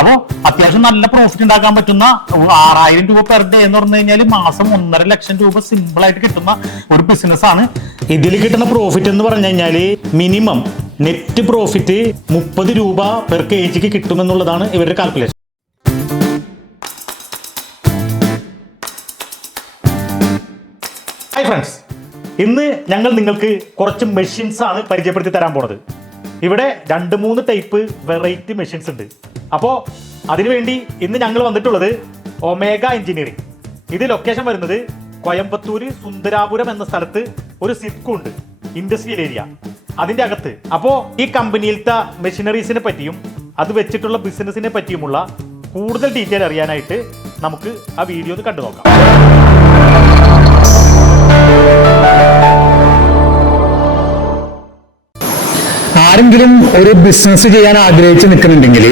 അപ്പോ അത്യാവശ്യം നല്ല പ്രോഫിറ്റ് ഉണ്ടാക്കാൻ പറ്റുന്ന ആറായിരം രൂപ പെർ ഡേ എന്ന് പറഞ്ഞു കഴിഞ്ഞാൽ മാസം ഒന്നര ലക്ഷം രൂപ സിമ്പിൾ ആയിട്ട് കിട്ടുന്ന ഒരു ബിസിനസ് ആണ്. ഇതിൽ കിട്ടുന്ന പ്രോഫിറ്റ് എന്ന് പറഞ്ഞു കഴിഞ്ഞാൽ മിനിമം നെറ്റ് പ്രോഫിറ്റ് മുപ്പത് രൂപ പെർ കെ ജിക്ക് കിട്ടുമെന്നുള്ളതാണ് ഇവരുടെ കാൽക്കുലേഷൻ ഹായ് ഫ്രണ്ട്സ് ഇന്ന് ഞങ്ങൾ നിങ്ങൾക്ക് കുറച്ച് മെഷീൻസ് ആണ് പരിചയപ്പെടുത്തി തരാൻ പോണത്. ഇവിടെ രണ്ട് മൂന്ന് ടൈപ്പ് വെറൈറ്റി മെഷീൻസ് ഉണ്ട്. അപ്പോൾ അതിനുവേണ്ടി ഇന്ന് ഞങ്ങൾ വന്നിട്ടുള്ളത് ഒമേഗ എഞ്ചിനീയറിംഗ്. ഇത് ലൊക്കേഷൻ വരുന്നത് കോയമ്പത്തൂര് സുന്ദരാപുരം എന്ന സ്ഥലത്ത് ഒരു സിപ്കു ഉണ്ട് ഇൻഡസ്ട്രിയൽ ഏരിയ അതിന്റെ അകത്ത്. അപ്പോൾ ഈ കമ്പനിയിലത്തെ മെഷീനറീസിനെ പറ്റിയും അത് വെച്ചിട്ടുള്ള ബിസിനസ്സിനെ പറ്റിയുമുള്ള കൂടുതൽ ഡീറ്റെയിൽ അറിയാനായിട്ട് നമുക്ക് ആ വീഡിയോ ഒന്ന് കണ്ടു നോക്കാം. ആരെങ്കിലും ഒരു ബിസിനസ് ചെയ്യാൻ ആഗ്രഹിച്ച് നിൽക്കുന്നുണ്ടെങ്കിൽ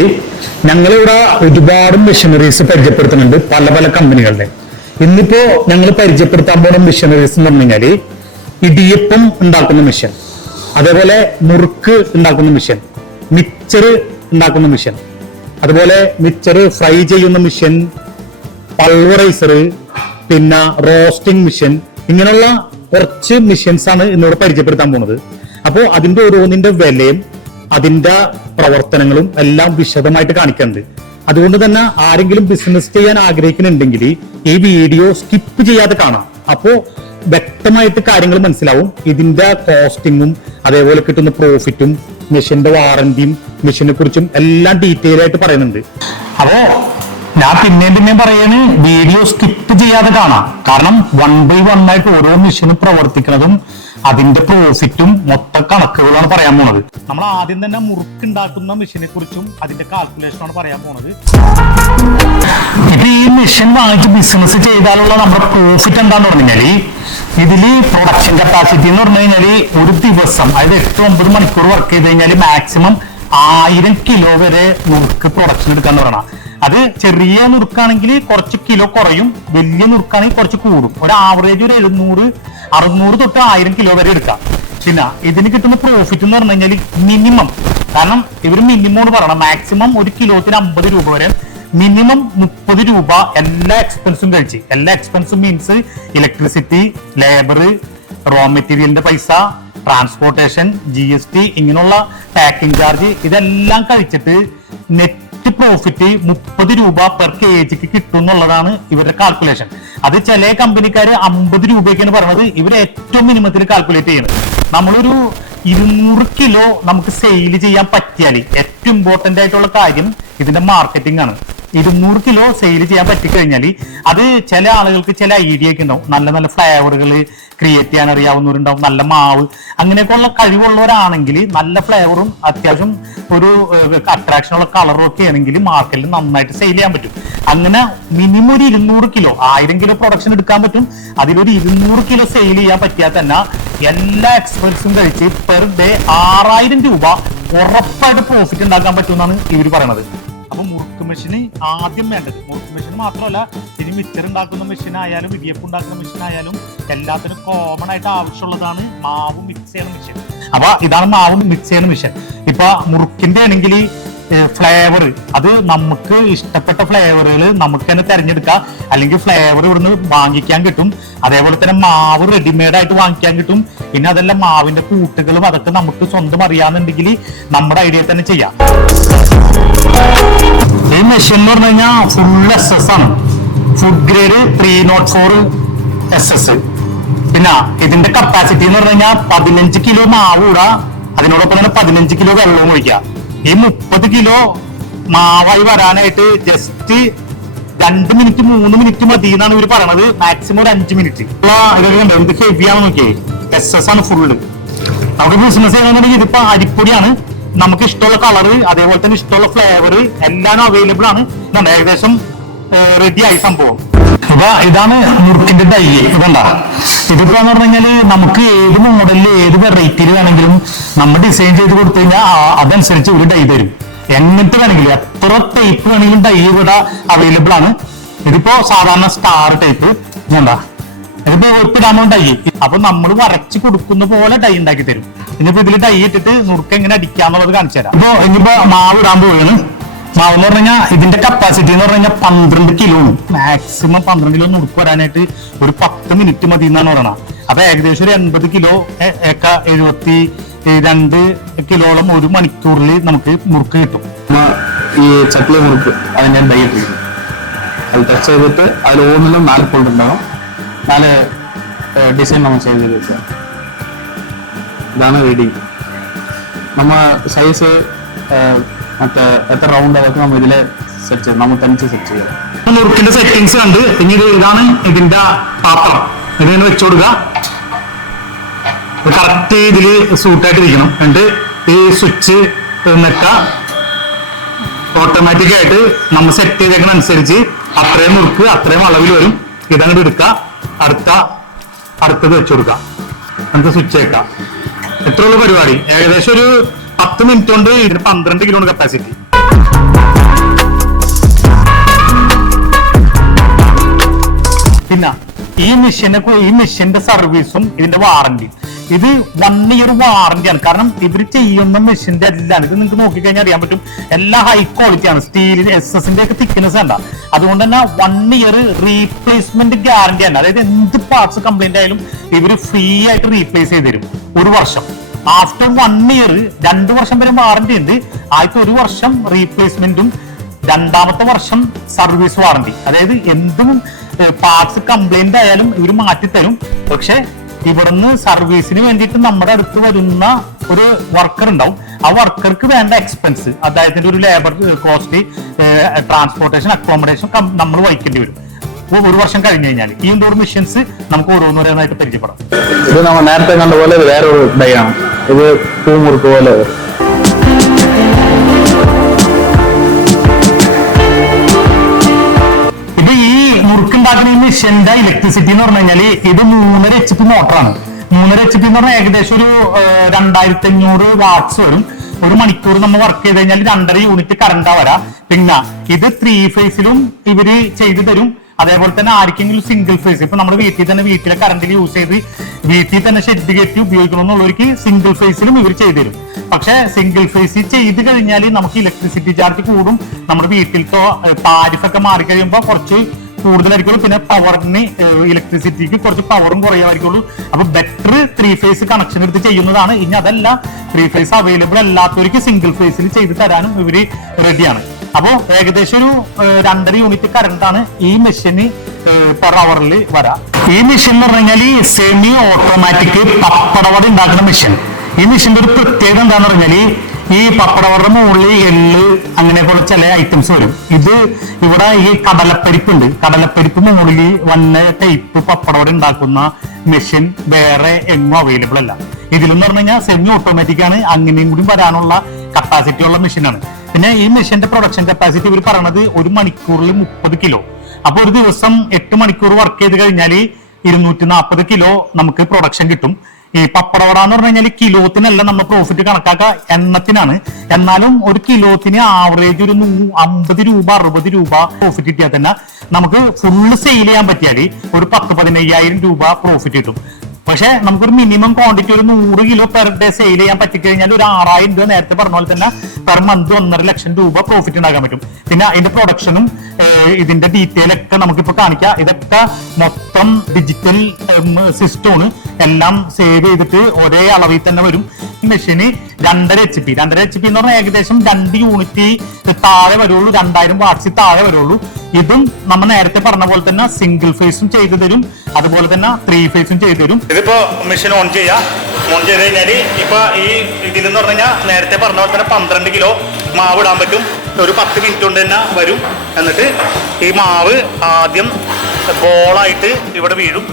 ഞങ്ങളിവിടെ ഒരുപാട് മെഷീനറീസ് പരിചയപ്പെടുത്തുന്നുണ്ട് പല പല കമ്പനികളുടെ ഇന്നിപ്പോ ഞങ്ങൾ പരിചയപ്പെടുത്താൻ പോകുന്ന മെഷീനറീസ് എന്ന് പറഞ്ഞു കഴിഞ്ഞാൽ ഇടിയപ്പം ഉണ്ടാക്കുന്ന മെഷീൻ അതേപോലെ മുറുക്ക് ഉണ്ടാക്കുന്ന മെഷീൻ മിക്സർ ഉണ്ടാക്കുന്ന മെഷീൻ അതുപോലെ മിക്സർ ഫ്രൈ ചെയ്യുന്ന മെഷീൻ പൾവറൈസർ പിന്നെ റോസ്റ്റിംഗ് മെഷീൻ ഇങ്ങനെയുള്ള കുറച്ച് മെഷീൻസ് ആണ് ഇന്നിവിടെ പരിചയപ്പെടുത്താൻ പോണത് അപ്പോൾ അതിന്റെ ഓരോന്നിന്റെ വിലയും അതിന്റെ പ്രവർത്തനങ്ങളും എല്ലാം വിശദമായിട്ട് കാണിക്കുന്നുണ്ട്. അതുകൊണ്ട് തന്നെ ആരെങ്കിലും ബിസിനസ് ചെയ്യാൻ ആഗ്രഹിക്കുന്നുണ്ടെങ്കിൽ ഈ വീഡിയോ സ്കിപ്പ് ചെയ്യാതെ കാണാം. അപ്പോ വ്യക്തമായിട്ട് കാര്യങ്ങൾ മനസ്സിലാവും. ഇതിന്റെ കോസ്റ്റിങ്ങും അതേപോലെ കിട്ടുന്ന പ്രോഫിറ്റും മെഷീന്റെ വാറന്റിയും മെഷീനെ കുറിച്ചും എല്ലാം ഡീറ്റെയിൽ ആയിട്ട് പറയുന്നുണ്ട്. അപ്പോ ഞാൻ പിന്നെയും പിന്നെയും പറയാണ് വീഡിയോ സ്കിപ്പ് ചെയ്യാതെ കാണാം. കാരണം വൺ ബൈ വൺ ആയിട്ട് ഓരോ മെഷീനും പ്രവർത്തിക്കുന്നതും അതിന്റെ പ്രോഫിറ്റും മൊത്ത കണക്കുകളാണ് പറയാൻ പോണത്. നമ്മൾ ആദ്യം തന്നെ മുറുക്കുണ്ടാക്കുന്ന മെഷീനെ കുറിച്ചും അതിന്റെ കാൽക്കുലേഷനാണ് പറയാൻ പോണത്. ഇത് ഈ മെഷീൻ വാങ്ങിച്ച് ബിസിനസ് ചെയ്താലുള്ള നമ്മുടെ പ്രോഫിറ്റ് എന്താന്ന് പറഞ്ഞു കഴിഞ്ഞാൽ ഇതിൽ പ്രൊഡക്ഷൻ കപ്പാസിറ്റി എന്ന് പറഞ്ഞു കഴിഞ്ഞാൽ ഒരു ദിവസം അതായത് എട്ട് ഒമ്പത് മണിക്കൂർ വർക്ക് ചെയ്ത് കഴിഞ്ഞാൽ മാക്സിമം ആയിരം കിലോ വരെ നുറുക്ക് പ്രൊഡക്ഷൻ എടുക്കാന്ന് പറയണം. അത് ചെറിയ നുറുക്കാണെങ്കിൽ കുറച്ച് കിലോ കുറയും വലിയ നുറുക്കാണെങ്കിൽ കുറച്ച് കൂടും. ഒരു ആവറേജ് ഒരു എഴുന്നൂറ് അറുന്നൂറ് തൊട്ട് ആയിരം കിലോ വരെ എടുക്കാം. പിന്നെ ഇതിന് കിട്ടുന്ന പ്രോഫിറ്റ് എന്ന് പറഞ്ഞു കഴിഞ്ഞാൽ മിനിമം കാരണം ഇവർ മിനിമം പറയണം മാക്സിമം ഒരു കിലോത്തിന് അമ്പത് രൂപ വരെ മിനിമം മുപ്പത് രൂപ എല്ലാ എക്സ്പെൻസും കഴിച്ച്. എല്ലാ എക്സ്പെൻസും മീൻസ് ഇലക്ട്രിസിറ്റി ലേബർ റോ മെറ്റീരിയലിന്റെ പൈസ ട്രാൻസ്പോർട്ടേഷൻ ജി എസ് ടി ഇങ്ങനെയുള്ള പാക്കിംഗ് ചാർജ് ഇതെല്ലാം കഴിച്ചിട്ട് നെറ്റ് പ്രോഫിറ്റ് മുപ്പത് രൂപ പെർ കെ ജിക്ക് കിട്ടും എന്നുള്ളതാണ് ഇവരുടെ കാൽക്കുലേഷൻ അത് ചില കമ്പനിക്കാർ അമ്പത് രൂപയ്ക്കാണ് പറയുന്നത് ഇവർ ഏറ്റവും മിനിമത്തിൽ കാൽക്കുലേറ്റ് ചെയ്യുന്നത് നമ്മളൊരു ഇരുന്നൂറ് കിലോ നമുക്ക് സെയിൽ ചെയ്യാൻ പറ്റിയാൽ ഏറ്റവും ഇമ്പോർട്ടന്റ് ആയിട്ടുള്ള കാര്യം ഇതിന്റെ മാർക്കറ്റിംഗ് ആണ്. ഇരുന്നൂറ് കിലോ സെയിൽ ചെയ്യാൻ പറ്റിക്കഴിഞ്ഞാൽ അത് ചില ആളുകൾക്ക് ചില ഐഡിയ ഒക്കെ ഉണ്ടാവും. നല്ല നല്ല ഫ്ലേവറുകൾ ക്രിയേറ്റ് ചെയ്യാൻ അറിയാവുന്നവരുണ്ടാവും. നല്ല മാവ്. അങ്ങനെയൊക്കെയുള്ള കഴിവുള്ളവരാണെങ്കിൽ നല്ല ഫ്ലേവറും അത്യാവശ്യം ഒരു അട്രാക്ഷൻ ഉള്ള കളറും ഒക്കെ ആണെങ്കിൽ മാർക്കറ്റിൽ നന്നായിട്ട് സെയിൽ ചെയ്യാൻ പറ്റും. അങ്ങനെ മിനിമം ഒരു ഇരുന്നൂറ് കിലോ ആയിരം കിലോ പ്രൊഡക്ഷൻ എടുക്കാൻ പറ്റും. അതിലൊരു ഇരുന്നൂറ് കിലോ സെയിൽ ചെയ്യാൻ പറ്റിയാൽ തന്നെ എല്ലാ എക്സ്പെൻസും കഴിച്ച് പെർ ഡേ ആറായിരം രൂപ ഉറപ്പായിട്ട് പ്രോഫിറ്റ് ഉണ്ടാക്കാൻ പറ്റുമെന്നാണ് ഇവർ പറയണത്. മെഷീന് ആദ്യം വേണ്ടത്. മുറുക്ക് മെഷീൻ മാത്രമല്ല ഇനി മിക്സർ ഉണ്ടാക്കുന്ന മെഷീൻ ആയാലും ഇടിയപ്പ് ഉണ്ടാക്കുന്ന മെഷീൻ ആയാലും എല്ലാത്തിനും കോമൺ ആയിട്ട് ആവശ്യമുള്ളതാണ് മാവ് മിക്സ് ചെയ്യുന്ന മെഷീൻ അപ്പൊ ഇതാണ് മാവ് മിക്സ് ചെയ്യുന്ന മെഷീൻ ഇപ്പൊ മുറുക്കിന്റെ ആണെങ്കിൽ ഫ്ലേവർ അത് നമുക്ക് ഇഷ്ടപ്പെട്ട ഫ്ലേവറുകൾ നമുക്ക് തന്നെ തിരഞ്ഞെടുക്കാം. അല്ലെങ്കിൽ ഫ്ലേവർ ഇവിടുന്ന് വാങ്ങിക്കാൻ കിട്ടും. അതേപോലെ തന്നെ മാവ് റെഡിമെയ്ഡ് ആയിട്ട് വാങ്ങിക്കാൻ കിട്ടും. പിന്നെ അതെല്ലാം മാവിന്റെ കൂട്ടുകളും അതൊക്കെ നമുക്ക് സ്വന്തം അറിയാന്നുണ്ടെങ്കിൽ നമ്മുടെ ഐഡിയ തന്നെ ചെയ്യാം. ഈ മെഷീൻ എന്ന് പറഞ്ഞു കഴിഞ്ഞാൽ ഫുൾ എസ് എസ് ആണ്. Food grade three naught four S S പിന്നെ ഇതിന്റെ കപ്പാസിറ്റി എന്ന് പറഞ്ഞു കഴിഞ്ഞാൽ പതിനഞ്ച് കിലോ മാവ് കൂടാ അതിനോടൊപ്പം തന്നെ പതിനഞ്ച് കിലോ വെള്ളവും ഒഴിക്കുക. ഈ മുപ്പത് കിലോ മാവായി വരാനായിട്ട് ജസ്റ്റ് രണ്ട് മിനിറ്റ് മൂന്ന് മിനിറ്റ് മതി എന്നാണ് ഇവർ പറയണത്. മാക്സിമം ഒരു അഞ്ച് മിനിറ്റ് ഇതൊക്കെ കണ്ടോ? ഇത് ഹെവിയാണ് നോക്കിയേ. എസ് എസ് ആണ് ഫുള്ള് നമുക്ക് ബിസിനസ് ചെയ്യണമെന്നുണ്ടെങ്കിൽ ഇതിപ്പോ അരിപ്പൊടിയാണ്. നമുക്ക് ഇഷ്ടമുള്ള കളറ് അതേപോലെ തന്നെ ഇഷ്ടമുള്ള ഫ്ലേവർ എല്ലാം അവൈലബിൾ ആണ്. നമ്മൾ ഏകദേശം റെഡി ആയി സംഭവം. അപ്പൊ ഇതാണ് മുറുക്കിന്റെ ഡൈ ഇതണ്ട ഇതിപ്പോ എന്ന് പറഞ്ഞു കഴിഞ്ഞാൽ നമുക്ക് ഏത് മോഡലിൽ ഏത് വെറൈറ്റിയിൽ വേണമെങ്കിലും നമ്മൾ ഡിസൈൻ ചെയ്ത് കൊടുത്തു കഴിഞ്ഞാൽ അതനുസരിച്ച് ഒരു ഡൈ തരും. എങ്ങനത്തെ വേണമെങ്കിലും എത്ര ടൈപ്പ് വേണമെങ്കിലും ഡൈ ഇവിടെ അവൈലബിൾ ആണ്. ഇതിപ്പോ സാധാരണ സ്റ്റാർ ടൈപ്പ് ഇതുണ്ടാ? ഇതിപ്പോ ഇപ്പിടാമോ ഡൈ അപ്പൊ നമ്മൾ വരച്ച് കൊടുക്കുന്ന പോലെ ഡൈ ഉണ്ടാക്കി തരും. ഇനിയിപ്പോ ഇതിൽ ഡൈ ഇട്ടിട്ട് നുറുക്ക് എങ്ങനെ അടിക്കാന്നുള്ളത് കാണിച്ചു തരാം. ഇപ്പൊ ഇനിയിപ്പോ മാവ് ഇടാൻ പോവുകയാണ്. മാവ് എന്ന് പറഞ്ഞാൽ ഇതിന്റെ കപ്പാസിറ്റി എന്ന് പറഞ്ഞാൽ പന്ത്രണ്ട് കിലോ ആണ്. മാക്സിമം പന്ത്രണ്ട് കിലോ നുറുക്ക് വരാനായിട്ട് ഒരു പത്ത് മിനിറ്റ് മതി എന്നാണ് പറയണത്. അപ്പൊ ഏകദേശം ഒരു എൺപത് കിലോ ഏക്ക എഴുപത്തി രണ്ട് കിലോളം ഒരു മണിക്കൂറിൽ നമുക്ക് മുറുക്ക് കിട്ടും. ഈ ചട്ടിലെ മുറുക്ക് അതിന്റെ ഡയറ്റ് അത് ടച്ച് ചെയ്തിട്ട് അതിൽ ഓന്നിലും നാല് ഉണ്ടാകും നാല് ഡിസൈൻ നമ്മൾ ചേഞ്ച് ചെയ്ത് ഇതാണ് റെഡി നമ്മൾ സൈസ് മറ്റേ എത്ര റൗണ്ട് അതൊക്കെ നമ്മൾ ഇതിൽ സെറ്റ് ചെയ്യാം നമ്മൾ തനിച്ച് സെറ്റ് ചെയ്യാം മുറുക്കിന്റെ സെറ്റിങ്സ് കണ്ട് ഇനി ഇത് ഇതാണ് ഇതിന്റെ പാത്രം. ഇതിനെ വെച്ചു കൊടുക്കുക. കറക്റ്റ് ഇതിൽ സൂട്ടായിട്ട് ഇരിക്കണം. എന്നിട്ട് ഈ സ്വിച്ച് നിൽക്കുക. ഓട്ടോമാറ്റിക്കായിട്ട് നമ്മൾ സെറ്റ് ചെയ്തേക്കുന്ന അനുസരിച്ച് അത്രയും മുറുക്ക് അത്രയും അളവിൽ വരും. ഇതങ്ങോട്ട് എടുക്കുക. അടുത്ത അടുത്തത് വെച്ചു കൊടുക്കുക എന്നിട്ട് സ്വിച്ച് വെക്കാം എത്രയുള്ള പരിപാടി? ഏകദേശം ഒരു പത്ത് മിനിറ്റ് കൊണ്ട് ഇതിന് പന്ത്രണ്ട് കിലോ കപ്പാസിറ്റി പിന്നെ ഈ മെഷീനെ ഈ മെഷീന്റെ സർവീസും ഇതിന്റെ വാറന്റി ഇത് വൺ ഇയർ വാറന്റിയാണ് കാരണം ഇവർ ചെയ്യുന്ന മെഷീന്റെ എല്ലാം ഇത് നിങ്ങൾക്ക് നോക്കിക്കഴിഞ്ഞാൽ അറിയാൻ പറ്റും. എല്ലാ ഹൈ ക്വാളിറ്റി ആണ്. സ്റ്റീലിന് എസ് എസിന്റെ ഒക്കെ തിക്നെസ് ഉണ്ട് അതുകൊണ്ട് തന്നെ വൺ ഇയർ റീപ്ലേസ്മെന്റ് ഗ്യാരണ്ടി ആണ്. അതായത് എന്ത് പാർട്സ് കംപ്ലൈന്റ് ആയാലും ഇവർ ഫ്രീ ആയിട്ട് റീപ്ലേസ് ചെയ്ത് തരും. ഒരു വർഷം. ആഫ്റ്റർ വൺ ഇയർ രണ്ട് വർഷം വരെ വാറന്റി ഉണ്ട്. ആദ്യത്തെ ഒരു വർഷം റീപ്ലേസ്മെന്റും രണ്ടാമത്തെ വർഷം സർവീസ് വാറന്റി അതായത് എന്തും പാർട്സ് കംപ്ലൈന്റ് ആയാലും ഇവർ മാറ്റിത്തരും. പക്ഷെ ഇവിടുന്ന് സർവീസിന് വേണ്ടിയിട്ട് നമ്മുടെ അടുത്ത് വരുന്ന ഒരു വർക്കർ ഉണ്ടാവും. ആ വർക്കർക്ക് വേണ്ട എക്സ്പെൻസ് അദ്ദേഹത്തിന്റെ ഒരു ലേബർ കോസ്റ്റ് ട്രാൻസ്പോർട്ടേഷൻ അക്കോമഡേഷൻ നമ്മൾ വഹിക്കേണ്ടി വരും. ഒരു വർഷം കഴിഞ്ഞു കഴിഞ്ഞാൽ ഈ ഇൻഡോർ മിഷൻസ് നമുക്ക് ഓരോന്നോരോന്നായിട്ട് പരിചയപ്പെടാം. ഇത് നമ്മൾ നേരത്തെ കണ്ട പോലെ വേറെ ഡൈ ആണ്. ഇത് പൂമുറുക്ക് പോലെ. മുറുക്കുണ്ടാക്കുന്ന ഈ മെഷീന്റെ ഇലക്ട്രിസിറ്റി എന്ന് പറഞ്ഞു കഴിഞ്ഞാൽ ഇത് മൂന്നര എച്ച് പി മോട്ടറാണ് മൂന്നര എച്ച് പി എന്ന് പറഞ്ഞാൽ ഏകദേശം ഒരു രണ്ടായിരത്തി അഞ്ഞൂറ് വാട്ട്സ് വരും. ഒരു മണിക്കൂർ നമ്മൾ വർക്ക് ചെയ്ത് കഴിഞ്ഞാൽ രണ്ടര യൂണിറ്റ് കറണ്ടാ വരാ. പിന്നെ ഇത് ത്രീ ഫേസിലും ഇവർ ചെയ്തു തരും. അതേപോലെ തന്നെ ആർക്കെങ്കിലും സിംഗിൾ ഫേസ് ഇപ്പൊ നമ്മുടെ വീട്ടിൽ തന്നെ വീട്ടിലെ കറണ്ടിൽ യൂസ് ചെയ്ത് വീട്ടിൽ തന്നെ ഷെഡ് കെട്ടി ഉപയോഗിക്കണമെന്നുള്ളവർക്ക് സിംഗിൾ ഫേസിലും ഇവർ ചെയ്തു തരും. പക്ഷെ സിംഗിൾ ഫേസ് ചെയ്ത് കഴിഞ്ഞാൽ നമുക്ക് ഇലക്ട്രിസിറ്റി ചാർജ് കൂടും. നമ്മുടെ വീട്ടിലത്തെ താരിഫൊക്കെ മാറി കഴിയുമ്പോൾ കുറച്ച് കൂടുതലായിരിക്കുള്ളൂ. പിന്നെ പവറിന് ഇലക്ട്രിസിറ്റിക്ക് കുറച്ച് പവറും കുറയുമായിരിക്കുള്ളൂ. അപ്പൊ ബെറ്റർ ത്രീ ഫേസ് കണക്ഷൻ എടുത്ത് ചെയ്യുന്നതാണ്. ഇനി അതല്ല ത്രീ ഫേസ് അവൈലബിൾ അല്ലാത്തവർക്ക് സിംഗിൾ ഫേസിൽ ചെയ്ത് തരാനും ഇവർ റെഡിയാണ് അപ്പോ ഏകദേശം ഒരു രണ്ടര യൂണിറ്റ് കറണ്ടാണ് ഈ മെഷീന് പെർ അവറിൽ വരാം. ഈ മെഷീൻ എന്ന് പറഞ്ഞു കഴിഞ്ഞാൽ സെമി ഓട്ടോമാറ്റിക് പപ്പടവട ഉണ്ടാക്കുന്ന മെഷീൻ ഈ മെഷീന്റെ ഒരു പ്രത്യേകത എന്താണെന്ന് പറഞ്ഞാൽ ഈ പപ്പടവറുടെ മുകളിൽ എള്ള് കുറച്ച് ചില ഐറ്റംസ് വരും. ഇത് ഇവിടെ ഈ കടലപ്പരിപ്പ് ഉണ്ട് കടലപ്പരിപ്പ് മുകളിൽ വന്ന ടൈപ്പ് പപ്പടവട ഉണ്ടാക്കുന്ന മെഷീൻ വേറെ എങ്ങും അവൈലബിൾ അല്ല. ഇതിലെന്ന് പറഞ്ഞു കഴിഞ്ഞാൽ സെമി ഓട്ടോമാറ്റിക് ആണ്. അങ്ങനെയും കൂടി വരാനുള്ള കപ്പാസിറ്റി ഉള്ള മെഷീനാണ് പിന്നെ ഈ മെഷീന്റെ പ്രൊഡക്ഷൻ കപ്പാസിറ്റി ഇവർ പറയണത് ഒരു മണിക്കൂറിൽ മുപ്പത് കിലോ അപ്പൊ ഒരു ദിവസം എട്ട് മണിക്കൂർ വർക്ക് ചെയ്ത് കഴിഞ്ഞാൽ ഇരുന്നൂറ്റി നാൽപ്പത് കിലോ നമുക്ക് പ്രൊഡക്ഷൻ കിട്ടും. ഈ പപ്പടവട എന്ന് പറഞ്ഞു കഴിഞ്ഞാൽ കിലോത്തിനല്ല നമ്മൾ പ്രോഫിറ്റ് കണക്കാക്കുക എണ്ണത്തിനാണ്. എന്നാലും ഒരു കിലോത്തിന് ആവറേജ് ഒരു അമ്പത് രൂപ അറുപത് രൂപ പ്രോഫിറ്റ് കിട്ടിയാൽ തന്നെ നമുക്ക് ഫുള്ള് സെയിൽ ചെയ്യാൻ പറ്റിയാൽ ഒരു പത്ത് പതിനയ്യായിരം രൂപ പ്രോഫിറ്റ് കിട്ടും. പക്ഷെ നമുക്കൊരു മിനിമം ക്വാണ്ടിറ്റി ഒരു നൂറ് കിലോ പെർ ഡേ സെയിൽ ചെയ്യാൻ പറ്റിക്കഴിഞ്ഞാൽ ഒരു ആറായിരം രൂപ നേരത്തെ പറഞ്ഞ പോലെ തന്നെ പെർ മന്ത് ഒന്നര ലക്ഷം രൂപ പ്രോഫിറ്റ് ഉണ്ടാക്കാൻ പറ്റും. പിന്നെ അതിന്റെ പ്രൊഡക്ഷനും ഇതിന്റെ ഡീറ്റെയിൽ ഒക്കെ നമുക്കിപ്പോ കാണിക്കാം. ഇതൊക്കെ മൊത്തം ഡിജിറ്റൽ സിസ്റ്റമാണ് എല്ലാം സേവ് ചെയ്തിട്ട് ഒരേ അളവിൽ തന്നെ വരും. മെഷീന് രണ്ടര എച്ച് പി രണ്ടര എച്ച് പി എന്ന് പറഞ്ഞാൽ ഏകദേശം രണ്ട് യൂണിറ്റ് താഴെ വരുള്ളൂ രണ്ടായിരം വാട്സിൽ താഴെ വരുള്ളൂ. ഇതും നമ്മൾ നേരത്തെ പറഞ്ഞ പോലെ തന്നെ സിംഗിൾ ഫേസും ചെയ്തു തരും. അതുപോലെ തന്നെ ത്രീ ഫേസും ചെയ്തു തരും. ഇതിപ്പോ മെഷീൻ ഓൺ ചെയ്യാ. ഓൺ ചെയ്ത് കഴിഞ്ഞാൽ ഇപ്പൊ ഈ ഇതിലെന്ന് പറഞ്ഞു കഴിഞ്ഞാൽ നേരത്തെ പറഞ്ഞ പോലെ തന്നെ പന്ത്രണ്ട് കിലോ മാവ് ഇടാൻ പറ്റും. ഒരു പത്ത് മിനിറ്റ് കൊണ്ട് തന്നെ വരും. എന്നിട്ട് ഈ മാവ് ആദ്യം ബോളായിട്ട് ഇവിടെ വീഴും.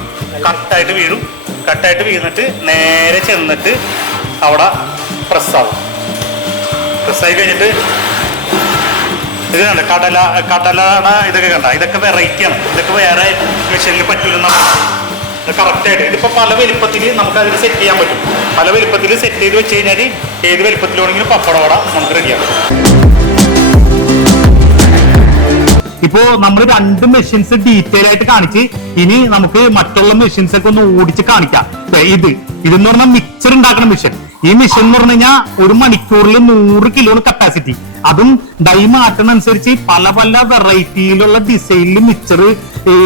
കട്ടായിട്ട് വീഴും. കട്ടായിട്ട് വീണിട്ട് നേരെ ചെന്നിട്ട് അവിടെ പ്രസ്സാവും പ്രസ്സായി കഴിഞ്ഞിട്ട് ഇത് കണ്ട കടല കടലാണ് ഇതൊക്കെ കണ്ട. ഇതൊക്കെ വെറൈറ്റി ആണ്. ഇതൊക്കെ വേറെ മെഷീനിൽ പറ്റില്ലെന്ന് കറക്റ്റ് ആയിട്ട്. ഇതിപ്പോ പല വലിപ്പത്തിൽ നമുക്ക് അതിൽ സെറ്റ് ചെയ്യാൻ പറ്റും. പല വലിപ്പത്തിൽ സെറ്റ് ചെയ്ത് വെച്ച് കഴിഞ്ഞാൽ ഏത് വലിപ്പത്തിലാണെങ്കിലും പപ്പടവട നമുക്ക് റെഡിയാക്കാം ഇപ്പോ നമ്മൾ രണ്ട് മെഷീൻസ് ഡീറ്റെയിൽ ആയിട്ട് കാണിച്ച് ഇനി നമുക്ക് മറ്റുള്ള മെഷീൻസ് ഒക്കെ ഒന്ന് ഓടിച്ച് കാണിക്കാം. ഇത്. ഇതെന്ന് പറഞ്ഞാൽ മിക്സർ ഉണ്ടാക്കുന്ന മെഷീൻ ഈ മിഷൻ എന്ന് പറഞ്ഞു കഴിഞ്ഞാൽ ഒരു മണിക്കൂറിൽ നൂറ് കിലോ കപ്പാസിറ്റി അതും ഡൈ മാറ്റുന്നതനുസരിച്ച് പല പല വെറൈറ്റിയിലുള്ള ഡിസൈനിൽ മിക്സർ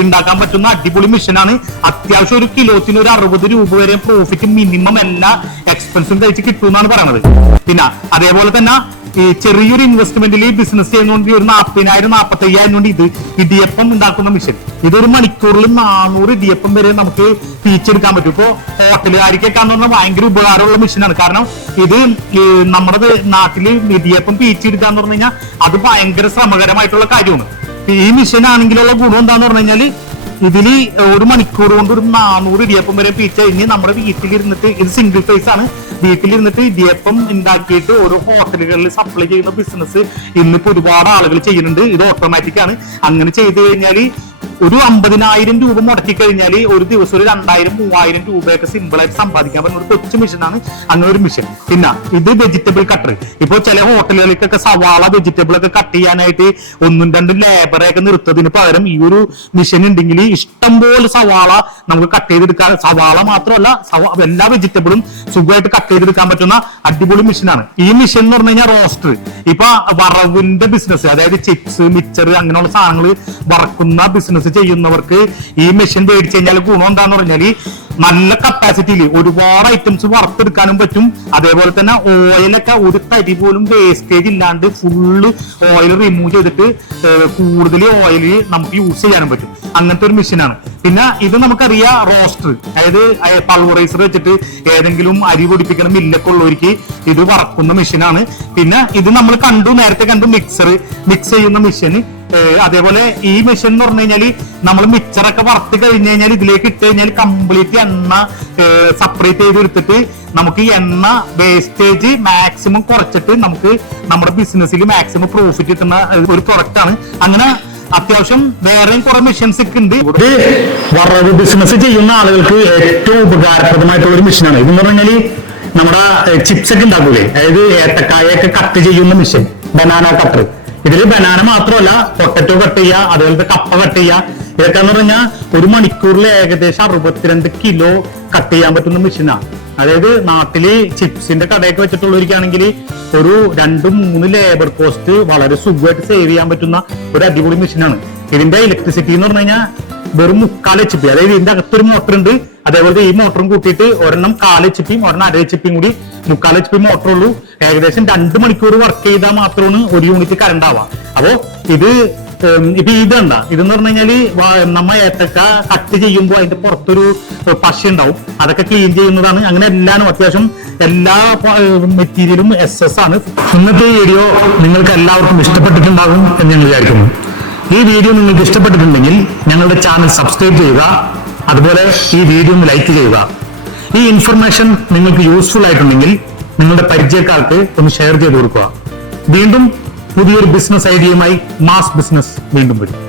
ഉണ്ടാക്കാൻ പറ്റുന്ന അടിപൊളി മിഷനാണ് അത്യാവശ്യം ഒരു കിലോത്തിന് ഒരു അറുപത് രൂപ വരെ പ്രോഫിറ്റ് മിനിമം എല്ലാ എക്സ്പെൻസും കഴിച്ച് കിട്ടും എന്നാണ് പറയുന്നത് പിന്നെ അതേപോലെ തന്നെ ഈ ചെറിയൊരു ഇൻവെസ്റ്റ്മെന്റിൽ ബിസിനസ് ചെയ്യുന്നതുകൊണ്ട് ഒരു നാൽപ്പതിനായിരം നാൽപ്പത്തി അയ്യായിരം കൊണ്ട് ഇത് ഇടിയപ്പം ഉണ്ടാക്കുന്ന മിഷൻ ഇതൊരു മണിക്കൂറിൽ നാനൂറ് ഇടിയപ്പം വരെ നമുക്ക് പീച്ചെടുക്കാൻ പറ്റും. ഇപ്പോ ഹോട്ടലുകാരിക്കൊക്കെ എന്ന് പറഞ്ഞാൽ ഭയങ്കര ഉപകാരമുള്ള മിഷനാണ് കാരണം ഇത് നമ്മുടെ നാട്ടിൽ ഇടിയപ്പം പീച്ചെടുക്കുക എന്ന് പറഞ്ഞു കഴിഞ്ഞാൽ അത് ഭയങ്കര ശ്രമകരമായിട്ടുള്ള കാര്യമാണ്. ഈ മെഷീൻ ആണെങ്കിലുള്ള ഗുണം എന്താന്ന് പറഞ്ഞു കഴിഞ്ഞാൽ ഇതിൽ ഒരു മണിക്കൂർ കൊണ്ട് ഒരു നാനൂറ് ഇടിയപ്പം വരെ പീച്ച കഴിഞ്ഞ് നമ്മുടെ വീട്ടിലിരുന്നിട്ട് ഇത് സിംഗിൾ ഫേസ് ആണ്. വീട്ടിലിരുന്നിട്ട് ഇടിയപ്പം ഉണ്ടാക്കിയിട്ട് ഓരോ ഹോട്ടലുകളിൽ സപ്ലൈ ചെയ്യുന്ന ബിസിനസ് ഇന്നിപ്പോ ഒരുപാട് ആളുകൾ ചെയ്യുന്നുണ്ട്. ഇത് ഓട്ടോമാറ്റിക് ആണ്. അങ്ങനെ ചെയ്തു കഴിഞ്ഞാൽ ഒരു അമ്പതിനായിരം രൂപ മുടക്കി കഴിഞ്ഞാൽ ഒരു ദിവസം ഒരു രണ്ടായിരം മൂവായിരം രൂപയൊക്കെ സിമ്പിൾ ആയിട്ട് സമ്പാദിക്കാൻ പറ്റുന്ന ഒരു കൊച്ചു മിഷനാണ് അങ്ങനെ ഒരു മിഷൻ പിന്നെ ഇത് വെജിറ്റബിൾ കട്ടർ ഇപ്പൊ ചില ഹോട്ടലുകൾക്കൊക്കെ സവാള വെജിറ്റബിൾ ഒക്കെ കട്ട് ചെയ്യാനായിട്ട് ഒന്നും രണ്ടും ലേബറെ ഒക്കെ നിർത്തതിന് പകരം ഈ ഒരു മിഷൻ ഉണ്ടെങ്കിൽ ഇഷ്ടംപോലെ സവാള നമുക്ക് കട്ട് ചെയ്തെടുക്കാൻ സവാള മാത്രമല്ല എല്ലാ വെജിറ്റബിളും സുഖമായിട്ട് കട്ട് ചെയ്തെടുക്കാൻ പറ്റുന്ന അടിപൊളി മിഷനാണ് ഈ മിഷൻ എന്ന് പറഞ്ഞു കഴിഞ്ഞാൽ റോസ്റ്റർ ഇപ്പൊ വറവിന്റെ ബിസിനസ് അതായത് ചിപ്സ് മിക്സർ അങ്ങനെയുള്ള സാധനങ്ങൾ വറക്കുന്ന ബിസിനസ് ചെയ്യുന്നവർക്ക് ഈ മെഷീൻ മേടിച്ചു കഴിഞ്ഞാൽ ഗുണം എന്താന്ന് പറഞ്ഞാൽ നല്ല കപ്പാസിറ്റിയിൽ ഒരുപാട് ഐറ്റംസ് വറുത്തെടുക്കാനും പറ്റും. അതേപോലെ തന്നെ ഓയിലൊക്കെ ഒരു തരി പോലും വേസ്റ്റേജ് ഇല്ലാണ്ട് ഫുള്ള് ഓയിൽ റിമൂവ് ചെയ്തിട്ട് കൂടുതൽ ഓയിൽ നമുക്ക് യൂസ് ചെയ്യാനും പറ്റും. അങ്ങനത്തെ ഒരു മെഷീനാണ് പിന്നെ ഇത് നമുക്കറിയാം റോസ്റ്റർ അതായത് പൾവറൈസർ വെച്ചിട്ട് ഏതെങ്കിലും അരി പൊടിപ്പിക്കണം മില്ലൊക്കെ ഉള്ളവർക്ക് ഇത് വറക്കുന്ന മെഷീനാണ് പിന്നെ ഇത് നമ്മൾ കണ്ടു നേരത്തെ കണ്ടു മിക്സർ മിക്സ് ചെയ്യുന്ന മെഷീൻ അതേപോലെ ഈ മെഷീൻ എന്ന് പറഞ്ഞു കഴിഞ്ഞാൽ നമ്മൾ മിക്സറൊക്കെ വറുത്ത് കഴിഞ്ഞ് കഴിഞ്ഞാൽ ഇതിലേക്ക് ഇട്ട് കഴിഞ്ഞാൽ കംപ്ലീറ്റ് എണ്ണ സെപ്പറേറ്റ് ചെയ്ത് എടുത്തിട്ട് നമുക്ക് ഈ എണ്ണ വേസ്റ്റേജ് മാക്സിമം കുറച്ചിട്ട് നമുക്ക് നമ്മുടെ ബിസിനസ്സിൽ മാക്സിമം പ്രോഫിറ്റ് കിട്ടുന്ന ഒരു പ്രൊഡക്റ്റ് ആണ്. അങ്ങനെ അത്യാവശ്യം വേറെയും കുറെ മെഷീൻസ് ഒക്കെ ഉണ്ട്. വറവ് ബിസിനസ് ചെയ്യുന്ന ആളുകൾക്ക് ഏറ്റവും ഉപകാരപ്രദമായിട്ടുള്ള ഒരു മെഷീനാണ് ഇതെന്ന് പറഞ്ഞാൽ നമ്മുടെ ചിപ്സ് ഒക്കെ ഉണ്ടാക്കൂലേ? അതായത് ഏത്തക്കായൊക്കെ കട്ട് ചെയ്യുന്ന മെഷീൻ ബനാന കട്ടർ ഇതിൽ ബനാന മാത്രമല്ല പൊട്ടറ്റോ കട്ട് ചെയ്യുക അതുപോലത്തെ കപ്പ കട്ട് ചെയ്യുക ഇതൊക്കെ എന്ന് പറഞ്ഞാൽ ഒരു മണിക്കൂറിൽ ഏകദേശം അറുപത്തിരണ്ട് കിലോ കട്ട് ചെയ്യാൻ പറ്റുന്ന മെഷീനാണ് അതായത് നാട്ടിൽ ചിപ്സിന്റെ കടയൊക്കെ വെച്ചിട്ടുള്ളവർക്കാണെങ്കിൽ ഒരു രണ്ട് മൂന്ന് ലേബർ കോസ്റ്റ് വളരെ സുഖമായിട്ട് സേവ് ചെയ്യാൻ പറ്റുന്ന ഒരു അടിപൊളി മെഷീനാണ് ഇതിന്റെ ഇലക്ട്രിസിറ്റി എന്ന് പറഞ്ഞു കഴിഞ്ഞാൽ വെറും മുക്കാൽ എച്ച് പി അതായത് ഇതിന്റെ അകത്തൊരു മോട്ടർ ഉണ്ട്. അതേപോലെ ഈ മോട്ടറും കൂട്ടിയിട്ട് ഒരെണ്ണം കാൽ എച്ച് പിയും ഒരെണ്ണം അര എച്ച് പിയും കൂടി മുക്കാൽ എച്ച് പി മോട്ടർ ഉള്ളൂ. ഏകദേശം രണ്ട് മണിക്കൂർ വർക്ക് ചെയ്താൽ മാത്രമാണ് ഒരു യൂണിറ്റ് കറണ്ട് ആവുക. അപ്പോ ഇത് ഇപ്പൊ ഇതണ്ട ഇതെന്ന് പറഞ്ഞു കഴിഞ്ഞാൽ നമ്മ ഏത്തക്ക കട്ട് ചെയ്യുമ്പോൾ അതിന്റെ പുറത്തൊരു പശ ഉണ്ടാവും. അതൊക്കെ ക്ലീൻ ചെയ്യുന്നതാണ്. അങ്ങനെ എല്ലാനും അത്യാവശ്യം എല്ലാ മെറ്റീരിയലും എസ് എസ് ആണ്. ഇന്നത്തെ വീഡിയോ നിങ്ങൾക്ക് എല്ലാവർക്കും ഇഷ്ടപ്പെട്ടിട്ടുണ്ടാകും എന്ന് ഞാൻ വിചാരിക്കുന്നു. ഈ വീഡിയോ നിങ്ങൾക്ക് ഇഷ്ടപ്പെട്ടിട്ടുണ്ടെങ്കിൽ ഞങ്ങളുടെ ചാനൽ സബ്സ്ക്രൈബ് ചെയ്യുക അതുപോലെ ഈ വീഡിയോ ഒന്ന് ലൈക്ക് ചെയ്യുക. ഈ ഇൻഫർമേഷൻ നിങ്ങൾക്ക് യൂസ്ഫുൾ ആയിട്ടുണ്ടെങ്കിൽ നിങ്ങളുടെ പരിചയക്കാർക്ക് ഒന്ന് ഷെയർ ചെയ്ത് കൊടുക്കുക. വീണ്ടും പുതിയൊരു ബിസിനസ് ഐഡിയയുമായി മാസ് ബിസിനസ് വീണ്ടും വരും.